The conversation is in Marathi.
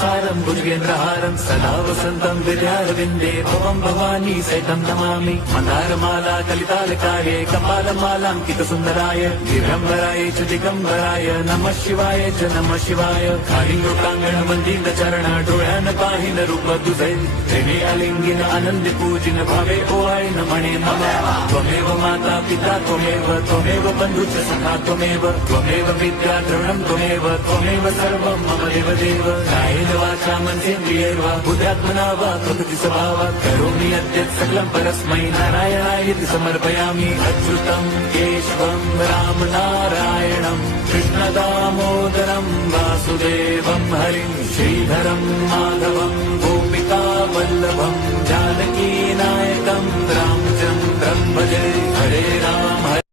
सारं भुजगेन्द्रहारं सदा वसन्तं विद्यारविन्दे भवं भवानी सहितं नमामि मन्दारमाला कलितालकाये कपालमालाङ्कितसुन्दराय दिगम्बराय च दिगम्बराय नमः शिवाय च नमः शिवाय कालिङ्गोटाङ्गण वन्दित चरण डोळ्यान पाहिन रूप तुझे प्रेमे अलिंगिन आनंद पूजिन भावे ओवाळीन म्हणे मम त्वमेव माता पिता त्वमेव बन्धुश्च सखा त्वमेव विद्या द्रविणं त्वमेव सर्वं मम देव कायेन वाचा मनसेन्द्रियैर्वा बुद्ध्यात्मना वा प्रकृति स्वभावात् करोमि यद्यत् सकलं परस्मै नारायणायति समर्पयामि अच्युतं केशवं रामनारायणं कृष्णदामोदरं वासुदेवं हरिं श्रीधरं माधवं गोपिका वल्लभं जानकीनायकं रामचन्द्रं भजे